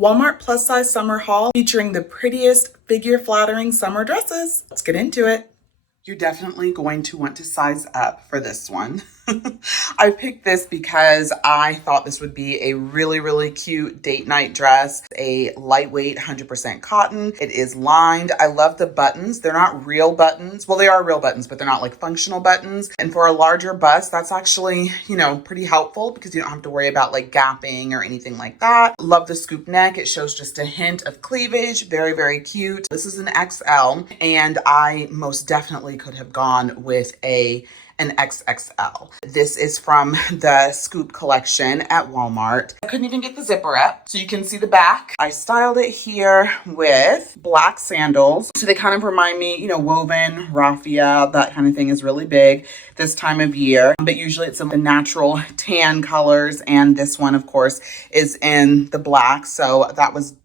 Walmart plus size summer haul featuring the prettiest figure flattering summer dresses. Let's get into it. You're definitely going to want to size up for this one. I picked this because I thought this would be a really cute date night dress. A lightweight 100% cotton. It is lined. I love the buttons. They're not real buttons. Well, they are real buttons, but they're not like functional buttons. And for a larger bust, that's actually, pretty helpful because you don't have to worry about like gapping or anything like that. Love the scoop neck. It shows just a hint of cleavage. Very cute. This is an XL, and I most definitely could have gone with an XXL. This is from the Scoop collection at Walmart. I couldn't even get the zipper up, so you can see the back. I styled it here with black sandals. So they kind of remind me, woven, raffia, that kind of thing is really big this time of year. But usually it's in the natural tan colors, and this one, of course, is in the black. So that was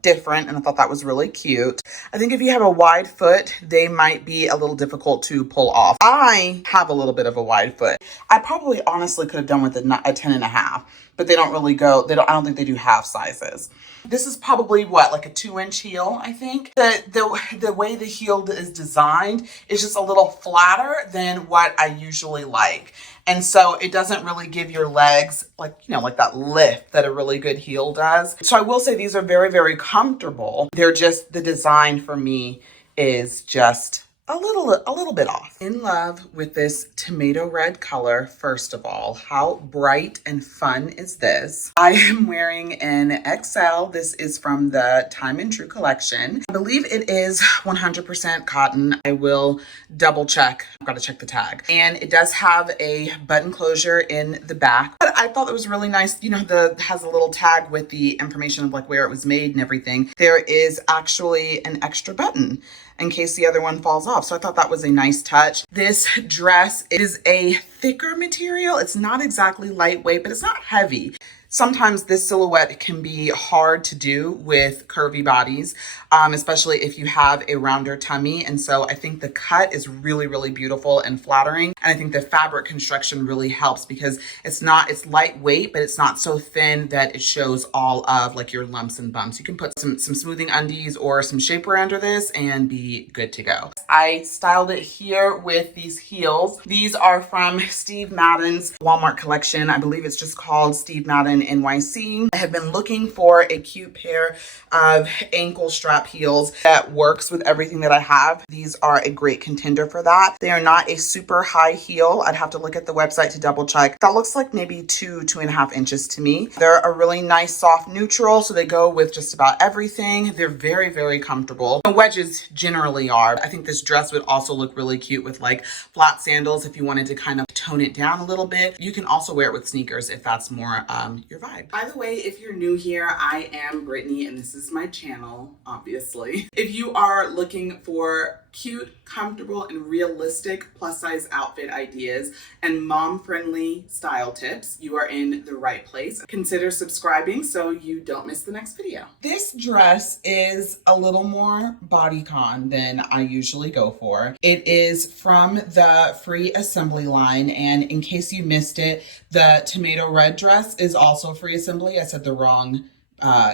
different, and I thought that was really cute. I think if you have a wide foot, they might be a little difficult to pull off. I have a little bit of a wide foot. I probably honestly could have done with a 10.5, but they don't really go, I don't think they do half sizes. This is probably like a 2-inch heel, I think. The way the heel is designed is just a little flatter than what I usually like. And so it doesn't really give your legs like that lift that a really good heel does. So I will say these are very comfortable. They're just, the design for me is just a little bit off. In love with this tomato red color, first of all. How bright and fun is this? I am wearing an XL. This is from the Time and True collection. I believe it is 100% cotton. I will double check. I've got to check the tag. And it does have a button closure in the back. But I thought it was really nice. Has a little tag with the information of like where it was made and everything. There is actually an extra button in case the other one falls off. So I thought that was a nice touch. This dress is a thicker material. It's not exactly lightweight, but it's not heavy. Sometimes this silhouette can be hard to do with curvy bodies, especially if you have a rounder tummy. And so I think the cut is really beautiful and flattering. And I think the fabric construction really helps because it's lightweight, but it's not so thin that it shows all of like your lumps and bumps. You can put some smoothing undies or some shapewear under this and be good to go. I styled it here with these heels. These are from Steve Madden's Walmart collection. I believe it's just called Steve Madden NYC. I have been looking for a cute pair of ankle strap heels that works with everything that I have. These are a great contender for that. They are not a super high heel. I'd have to look at the website to double check. That looks like maybe 2.5 inches to me. They're a really nice soft neutral, so they go with just about everything. They're very comfortable. The wedges generally are. I think this dress would also look really cute with like flat sandals if you wanted to kind of tone it down a little bit. You can also wear it with sneakers if that's more your vibe. By the way, if you're new here, I am Brittany and this is my channel, obviously. If you are looking for cute, comfortable, and realistic plus size outfit ideas and mom-friendly style tips, you are in the right place. Consider subscribing so you don't miss the next video. This dress is a little more bodycon than I usually go for. It is from the Free Assembly line, and in case you missed it, the tomato red dress is also Free Assembly. I said the wrong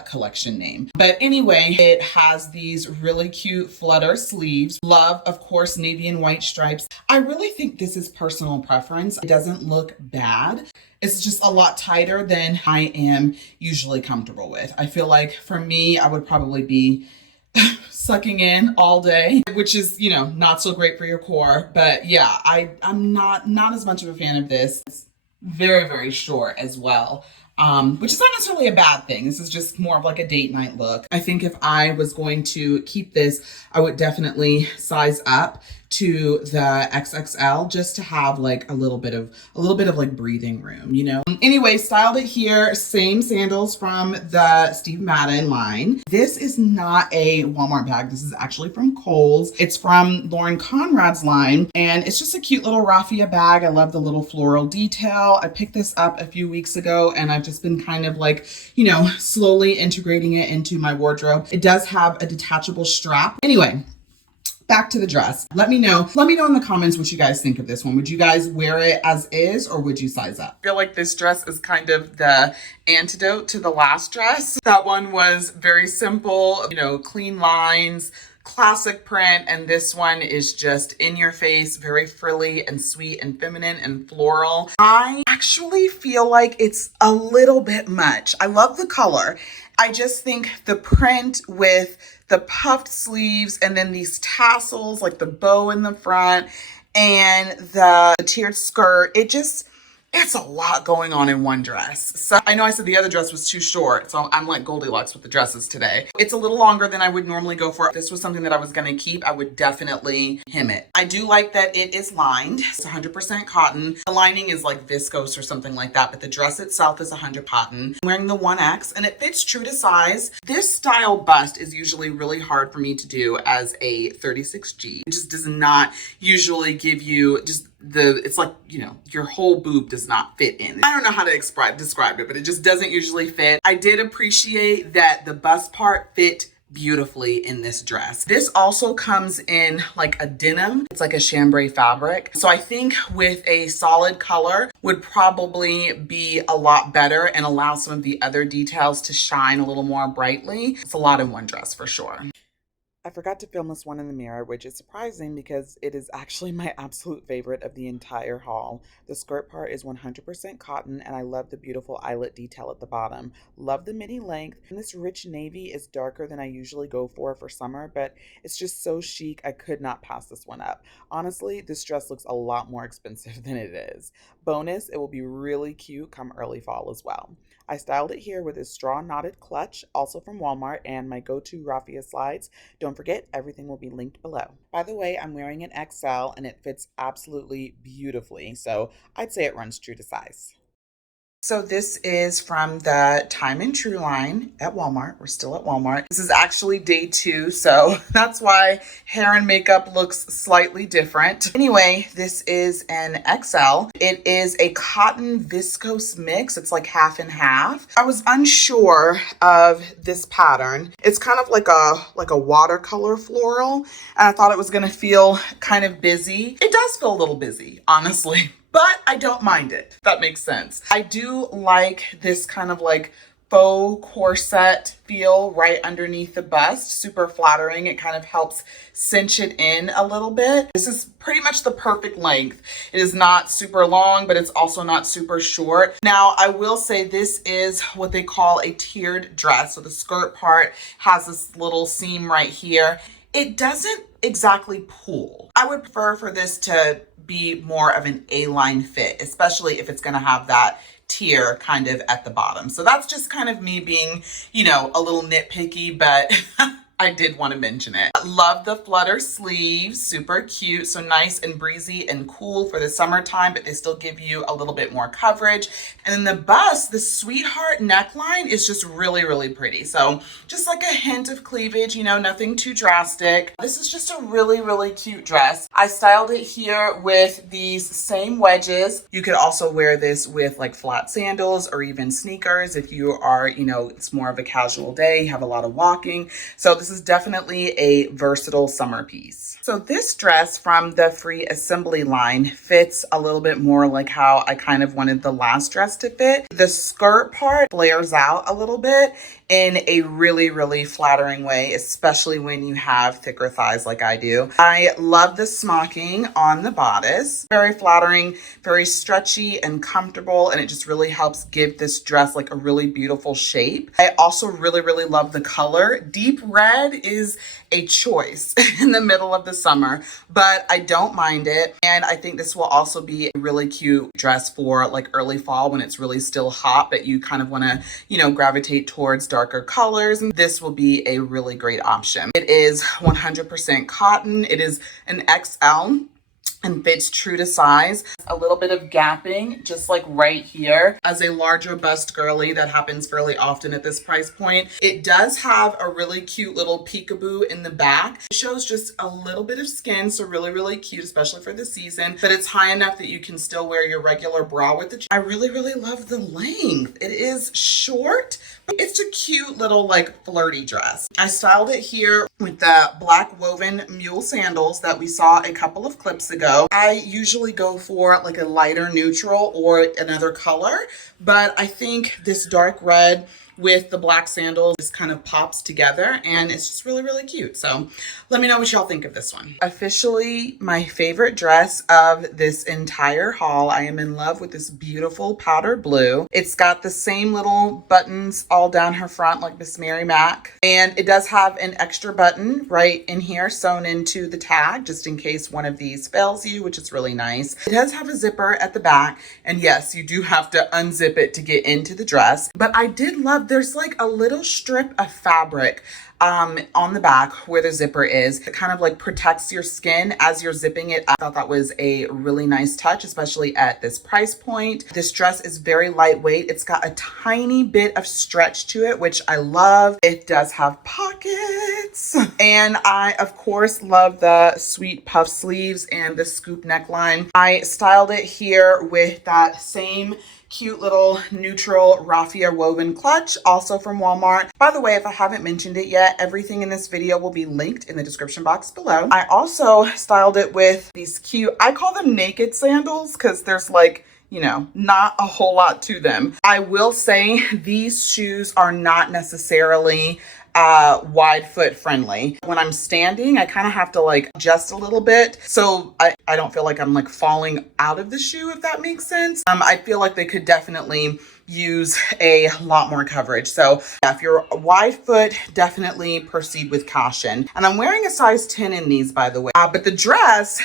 collection name. But anyway, it has these really cute flutter sleeves. Love, of course, navy and white stripes. I really think this is personal preference. It doesn't look bad. It's just a lot tighter than I am usually comfortable with. I feel like for me, I would probably be sucking in all day, which is, not so great for your core. But yeah, I'm not as much of a fan of this. It's very short as well. Which is not necessarily a bad thing. This is just more of like a date night look. I think if I was going to keep this, I would definitely size up to the XXL just to have like a little bit of like breathing room, Anyway, styled it here. Same sandals from the Steve Madden line. This is not a Walmart bag. This is actually from Kohl's. It's from Lauren Conrad's line, and it's just a cute little raffia bag. I love the little floral detail. I picked this up a few weeks ago, and I've just been kind of like, slowly integrating it into my wardrobe. It does have a detachable strap. Anyway, back to the dress. Let me know in the comments what you guys think of this one. Would you guys wear it as is or would you size up? I feel like this dress is kind of the antidote to the last dress. That one was very simple, you know, clean lines, classic print, and this one is just in your face, very frilly and sweet and feminine and floral. I actually feel like it's a little bit much. I love the color. I just think the print with the puffed sleeves and then these tassels, like the bow in the front and the tiered skirt, it's a lot going on in one dress. So I know I said the other dress was too short, so I'm like Goldilocks with the dresses today. It's a little longer than I would normally go for. If this was something that I was gonna keep, I would definitely hem it. I do like that it is lined. It's 100% cotton. The lining is like viscose or something like that, but the dress itself is 100% cotton. I'm wearing the 1X and it fits true to size. This style bust is usually really hard for me to do as a 36G. It just does not usually give you just it's like, you know, your whole boob does not fit in. I don't know how to describe it, but it just doesn't usually fit. I did appreciate that the bust part fit beautifully in this dress. This also comes in like a denim. It's like a chambray fabric. So I think with a solid color would probably be a lot better and allow some of the other details to shine a little more brightly. It's a lot in one dress for sure. I forgot to film this one in the mirror, which is surprising because it is actually my absolute favorite of the entire haul. The skirt part is 100% cotton and I love the beautiful eyelet detail at the bottom. Love the midi length, and this rich navy is darker than I usually go for summer, but it's just so chic. I could not pass this one up. Honestly, this dress looks a lot more expensive than it is. Bonus, it will be really cute come early fall as well. I styled it here with a straw knotted clutch, also from Walmart, and my go-to raffia slides. Don't forget, everything will be linked below. By the way, I'm wearing an XL and it fits absolutely beautifully, so I'd say it runs true to size. So this is from the Time and True line at Walmart. We're still at Walmart. This is actually day 2, so that's why hair and makeup looks slightly different. Anyway, this is an XL. It is a cotton viscose mix. It's like half and half. I was unsure of this pattern. It's kind of like a watercolor floral, and I thought it was gonna feel kind of busy. It does feel a little busy, honestly. But I don't mind it, if that makes sense. I do like this kind of like faux corset feel right underneath the bust. Super flattering. It kind of helps cinch it in a little bit. This is pretty much the perfect length. It is not super long, but it's also not super short. Now, I will say this is what they call a tiered dress. So the skirt part has this little seam right here. It doesn't exactly pull. I would prefer for this to be more of an A-line fit, especially if it's going to have that tier kind of at the bottom. So that's just kind of me being, you know, a little nitpicky, but I did want to mention it. Love the flutter sleeves, super cute. So nice and breezy and cool for the summertime, but they still give you a little bit more coverage. And then the bust, the sweetheart neckline is just really, really pretty. So just like a hint of cleavage, you know, nothing too drastic. This is just a really, really cute dress. I styled it here with these same wedges. You could also wear this with like flat sandals or even sneakers if you are, you know, it's more of a casual day, you have a lot of walking. So this is definitely a versatile summer piece. So this dress from the Free Assembly line fits a little bit more like how I kind of wanted the last dress to fit. The skirt part flares out a little bit in a really, really flattering way, especially when you have thicker thighs like I do. I love the smocking on the bodice. Very flattering, very stretchy and comfortable, and it just really helps give this dress like a really beautiful shape. I also really, really love the color. Deep red is a choice in the middle of the summer, but I don't mind it. And I think this will also be a really cute dress for like early fall when it's really still hot, but you kind of want to, you know, gravitate towards darker colors. And this will be a really great option. It is 100% cotton. It is an XL. and fits true to size. A little bit of gapping, just like right here. As a larger bust girly, that happens fairly often at this price point. It does have a really cute little peekaboo in the back. It shows just a little bit of skin, so really, really cute, especially for the season, but it's high enough that you can still wear your regular bra with it. I really, really love the length. It is short, but it's a cute little like flirty dress. I styled it here with the black woven mule sandals that we saw a couple of clips ago. I usually go for like a lighter neutral or another color, but I think this dark red with the black sandals just kind of pops together and it's just really, really cute. So let me know what y'all think of this one. Officially my favorite dress of this entire haul. I am in love with this beautiful powder blue. It's got the same little buttons all down her front like Miss Mary Mac. And it does have an extra button right in here sewn into the tag just in case one of these fails you, which is really nice. It does have a zipper at the back. And yes, you do have to unzip it to get into the dress. But I did love there's like a little strip of fabric on the back where the zipper is. It kind of like protects your skin as you're zipping it. I thought that was a really nice touch, especially at this price point. This dress is very lightweight. It's got a tiny bit of stretch to it, which I love. It does have pockets. And I, of course, love the sweet puff sleeves and the scoop neckline. I styled it here with that same cute little neutral raffia woven clutch, also from Walmart. By the way, if I haven't mentioned it yet, everything in this video will be linked in the description box below. I also styled it with these cute, I call them naked sandals because there's like, you know, not a whole lot to them. I will say these shoes are not necessarily wide foot friendly. When I'm standing, I kind of have to like adjust a little bit. So I don't feel like I'm like falling out of the shoe, if that makes sense. I feel like they could definitely use a lot more coverage. So yeah, if you're a wide foot, definitely proceed with caution. And I'm wearing a size 10 in these, by the way. But the dress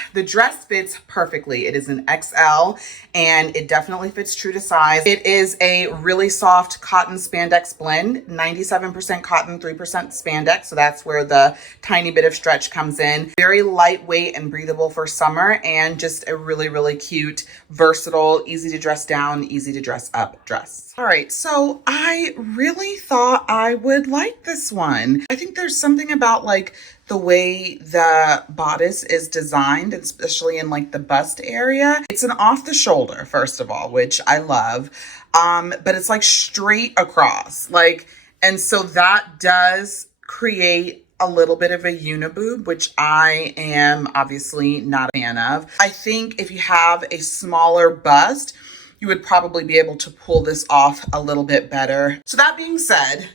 fits perfectly. It is an XL and it definitely fits true to size. It is a really soft cotton spandex blend, 97% cotton, 3% spandex. So that's where the tiny bit of stretch comes in. Very lightweight and breathable for summer and just a really, really cute, versatile, easy to dress down, easy to dress up dress. All right, so I really thought I would like this one. I think there's something about like the way the bodice is designed, especially in like the bust area. It's an off the shoulder, first of all, which I love, but it's like straight across, like, and so that does create a little bit of a uniboob, which I am obviously not a fan of. I think if you have a smaller bust, you would probably be able to pull this off a little bit better. So that being said,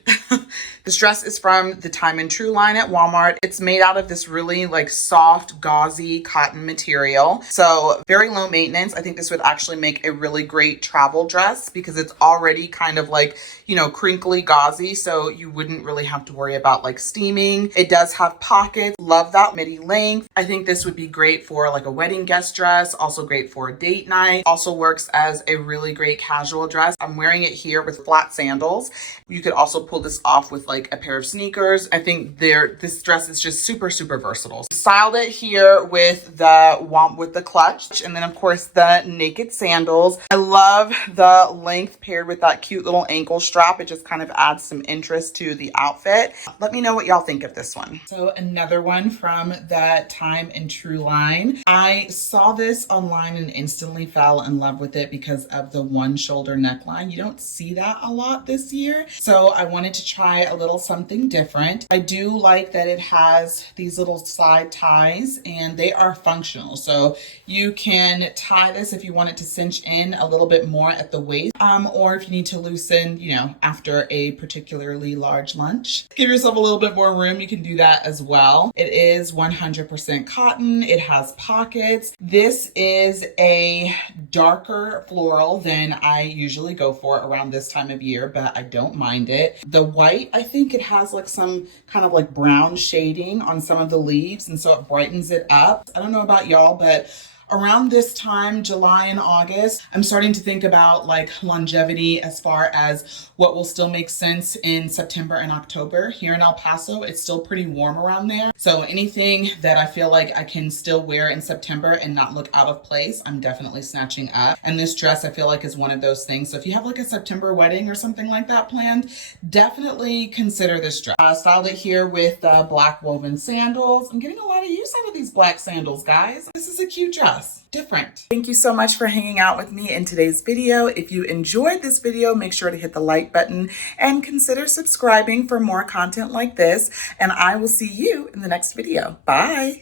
this dress is from the Time and True line at Walmart. It's made out of this really like soft, gauzy cotton material. So very low maintenance. I think this would actually make a really great travel dress because it's already kind of like, you know, crinkly gauzy. So you wouldn't really have to worry about like steaming. It does have pockets. Love that midi length. I think this would be great for like a wedding guest dress. Also great for a date night. Also works as a really great casual dress. I'm wearing it here with flat sandals. You could also pull this off with like a pair of sneakers. I think this dress is just super, super versatile. Styled it here with the clutch and then of course the naked sandals. I love the length paired with that cute little ankle strap. It just kind of adds some interest to the outfit. Let me know what y'all think of this one. So another one from the Time and True line. I saw this online and instantly fell in love with it because of the one shoulder neckline. You don't see that a lot this year. So I wanted to try a little something different. I do like that it has these little side ties and they are functional. So you can tie this if you want it to cinch in a little bit more at the waist, or if you need to loosen, you know, after a particularly large lunch. Give yourself a little bit more room. You can do that as well. It is 100% cotton. It has pockets. This is a darker floral than I usually go for around this time of year, but I don't mind it. The white, I think it has like some kind of like brown shading on some of the leaves, and so it brightens it up. I don't know about y'all, but around this time, July and August, I'm starting to think about like longevity as far as what will still make sense in September and October. Here in El Paso, it's still pretty warm around there. So anything that I feel like I can still wear in September and not look out of place, I'm definitely snatching up. And this dress I feel like is one of those things. So if you have like a September wedding or something like that planned, definitely consider this dress. Styled it here with black woven sandals. I'm getting a lot of use out of these black sandals, guys. This is a cute dress. Different. Thank you so much for hanging out with me in today's video. If you enjoyed this video, make sure to hit the like button and consider subscribing for more content like this. And I will see you in the next video. Bye.